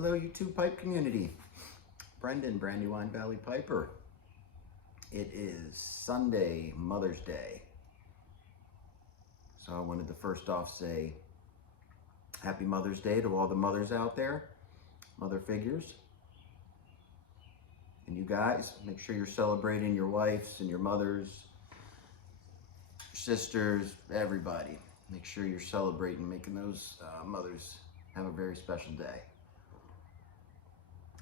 Hello YouTube pipe community. Brendan, Brandywine Valley Piper. It is Sunday, Mother's Day. So I wanted to first off say Happy Mother's Day to all the mothers out there, mother figures. And you guys, make sure you're celebrating your wives and your mothers, your sisters, everybody. Make sure you're celebrating, making those mothers have a very special day.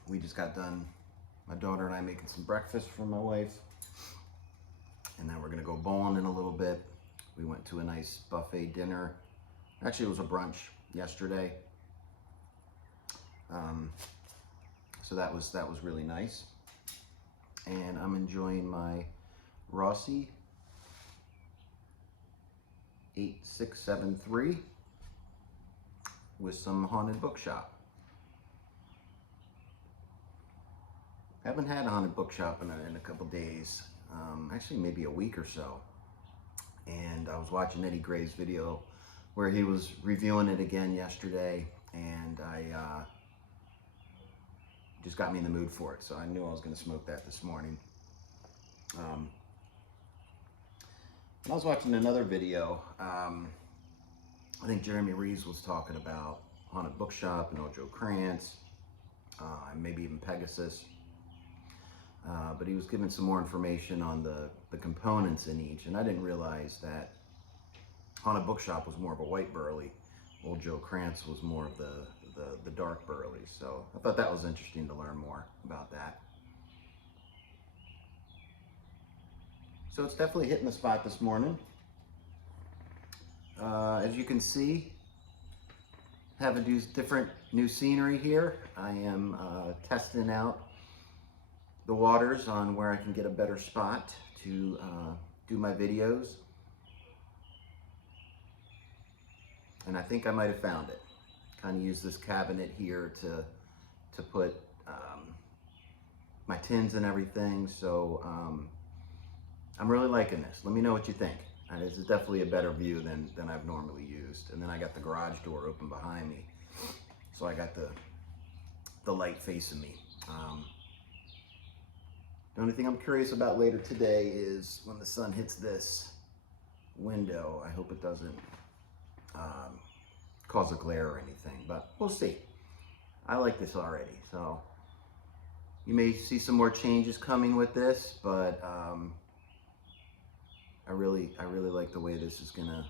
We just got done, my daughter and I, making some breakfast for my wife. And then we're gonna go bowling in a little bit. We went to a nice buffet dinner. Actually, it was a brunch yesterday. So that was really nice. And I'm enjoying my Rossi 8673 with some Haunted Bookshop. Haven't had a Haunted Bookshop in a couple days, actually maybe a week or so. And I was watching Eddie Gray's video where he was reviewing it again yesterday, and I just got me in the mood for it. So I knew I was going to smoke that this morning. And I was watching another video. I think Jeremy Reeves was talking about Haunted Bookshop and Ojo Krantz, and maybe even Pegasus. But he was giving some more information on the components in each, and I didn't realize that Haunted Bookshop was more of a white burly. Old Joe Krantz was more of the dark burly. So I thought that was interesting to learn more about that. So it's definitely hitting the spot this morning. As you can see, having different new scenery here. I am testing out the waters on where I can get a better spot to do my videos. And I think I might have found it. Kind of use this cabinet here to put my tins and everything. So I'm really liking this. Let me know what you think. This is definitely a better view than I've normally used. And then I got the garage door open behind me, so I got the light facing me. The only thing I'm curious about later today is when the sun hits this window. I hope it doesn't cause a glare or anything, but we'll see. I like this already, so you may see some more changes coming with this, but I really like the way this is gonna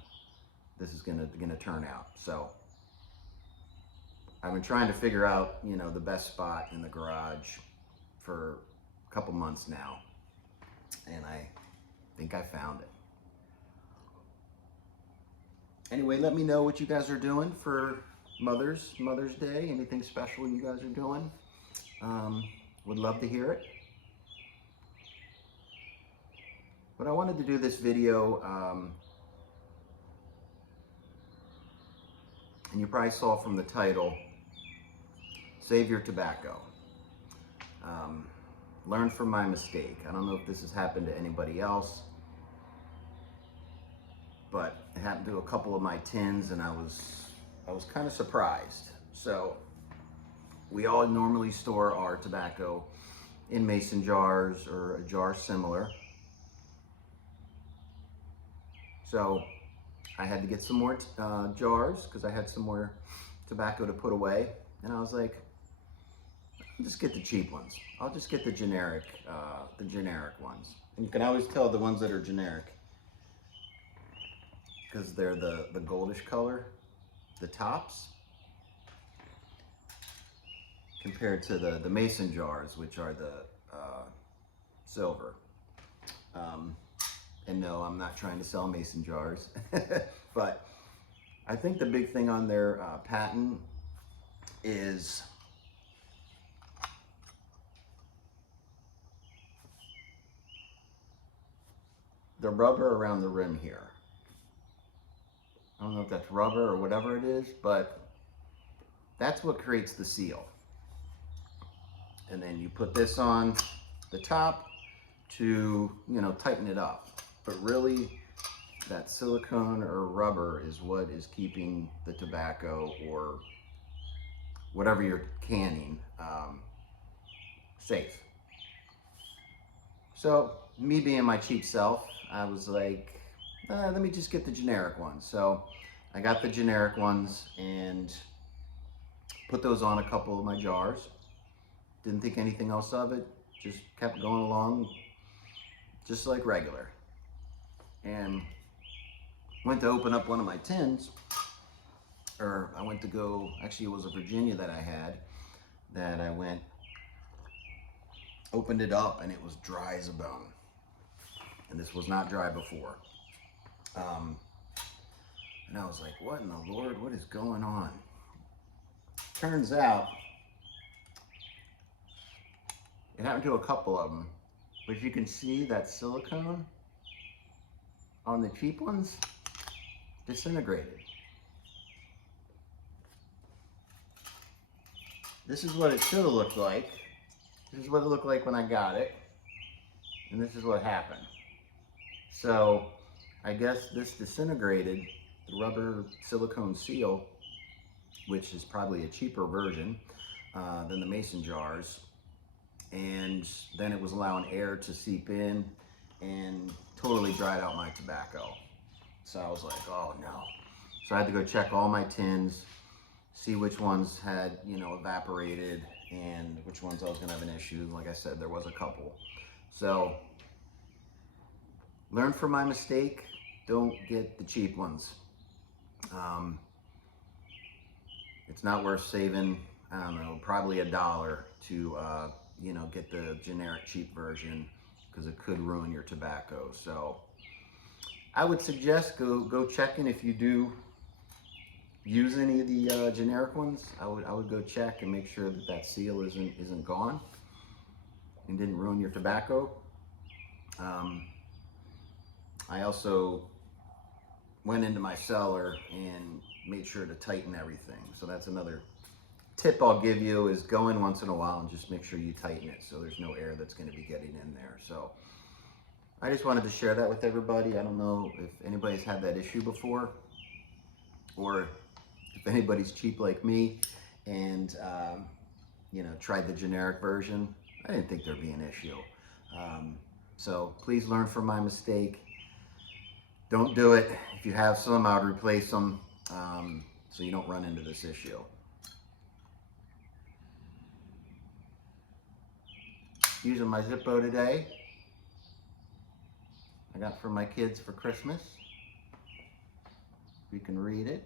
turn out. So I've been trying to figure out, the best spot in the garage for a couple months now, and I think I found it. Anyway, let me know what you guys are doing for Mother's Day. Anything special you guys are doing? Would love to hear it. But I wanted to do this video, and you probably saw from the title, Save Your Tobacco. Learn from my mistake. I don't know if this has happened to anybody else, but it happened to a couple of my tins, and I was kind of surprised. So we all normally store our tobacco in mason jars or a jar similar. So I had to get some more jars because I had some more tobacco to put away, and I was like, I'll just get the cheap ones. I'll just get the generic ones. And you can always tell the ones that are generic because they're the goldish color, the tops, compared to the mason jars, which are the silver. And no, I'm not trying to sell mason jars, but I think the big thing on their patent is the rubber around the rim here. I don't know if that's rubber or whatever it is, but that's what creates the seal. And then you put this on the top to, tighten it up. But really, that silicone or rubber is what is keeping the tobacco or whatever you're canning safe. So me being my cheap self, I was like, let me just get the generic ones. So I got the generic ones and put those on a couple of my jars. Didn't think anything else of it. Just kept going along just like regular. And went to open up one of my tins, or I went to go, actually it was a Virginia that I had, that I went, opened it up, and it was dry as a bone. And this was not dry before. And I was like, what in the Lord, what is going on? Turns out, it happened to a couple of them, but you can see that silicone on the cheap ones disintegrated. This is what it should have looked like. This is what it looked like when I got it. And this is what happened. So I guess this disintegrated, the rubber silicone seal, which is probably a cheaper version than the mason jars. And then it was allowing air to seep in and totally dried out my tobacco. So I was like, oh no. So I had to go check all my tins, see which ones had, evaporated and which ones I was gonna have an issue. Like I said, there was a couple. So learn from my mistake. Don't get the cheap ones. It's not worth saving, I don't know, probably $1 to, get the generic cheap version, because it could ruin your tobacco. So I would suggest go checking if you do use any of the generic ones. I would go check and make sure that seal isn't gone and didn't ruin your tobacco. I also went into my cellar and made sure to tighten everything. So that's another tip I'll give you, is go in once in a while and just make sure you tighten it so there's no air that's going to be getting in there. So I just wanted to share that with everybody. I don't know if anybody's had that issue before, or if anybody's cheap like me and tried the generic version. I didn't think there'd be an issue. So please learn from my mistake. Don't do it. If you have some, I would replace them so you don't run into this issue. Using my Zippo today. I got for my kids for Christmas. You can read it.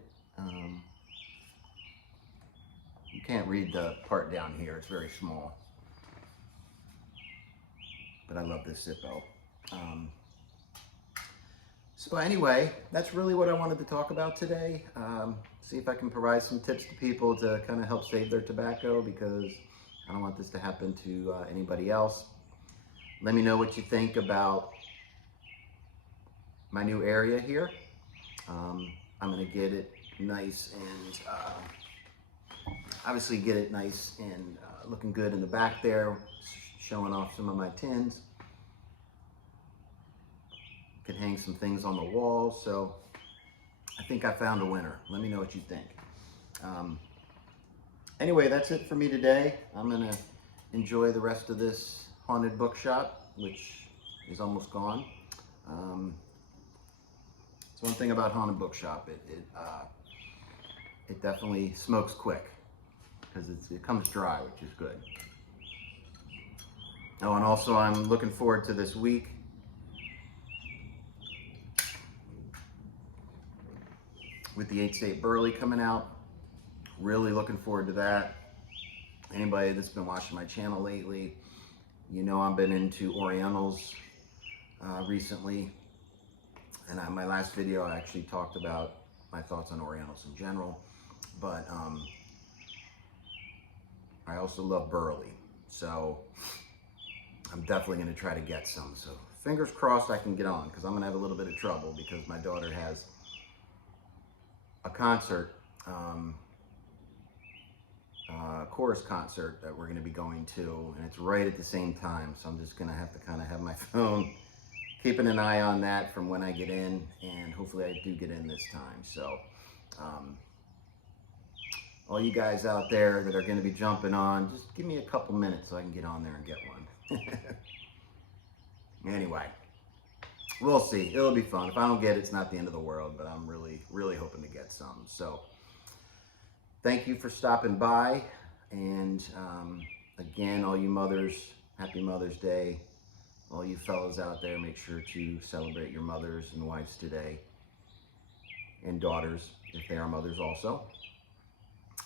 You can't read the part down here, it's very small. But I love this Zippo. So anyway, that's really what I wanted to talk about today. See if I can provide some tips to people to kind of help save their tobacco, because I don't want this to happen to anybody else. Let me know what you think about my new area here. I'm gonna get it nice and obviously get it nice and looking good in the back there, showing off some of my tins. Could hang some things on the wall. So I think I found a winner. Let me know what you think. Anyway, that's it for me today. I'm gonna enjoy the rest of this haunted bookshop, which is almost gone. It's one thing about haunted bookshop. It definitely smokes quick, because it comes dry, which is good. Oh, and also I'm looking forward to this week. With the 8-state burly coming out. Really looking forward to that. Anybody that's been watching my channel lately, I've been into Orientals recently. And my last video, I actually talked about my thoughts on Orientals in general. But I also love burly. So I'm definitely going to try to get some. So fingers crossed I can get on, because I'm going to have a little bit of trouble, because my daughter has a concert, chorus concert that we're going to be going to, and it's right at the same time. So I'm just going to have to kind of have my phone keeping an eye on that from when I get in, and hopefully I do get in this time. So all you guys out there that are going to be jumping on, just give me a couple minutes so I can get on there and get one. Anyway, we'll see. It'll be fun. If I don't get it, it's not the end of the world, but I'm really, really hoping to get some. So thank you for stopping by. And again, all you mothers, happy Mother's Day. All you fellas out there, make sure to celebrate your mothers and wives today, and daughters if they are mothers also.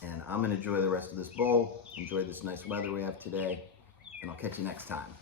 And I'm going to enjoy the rest of this bowl, enjoy this nice weather we have today, and I'll catch you next time.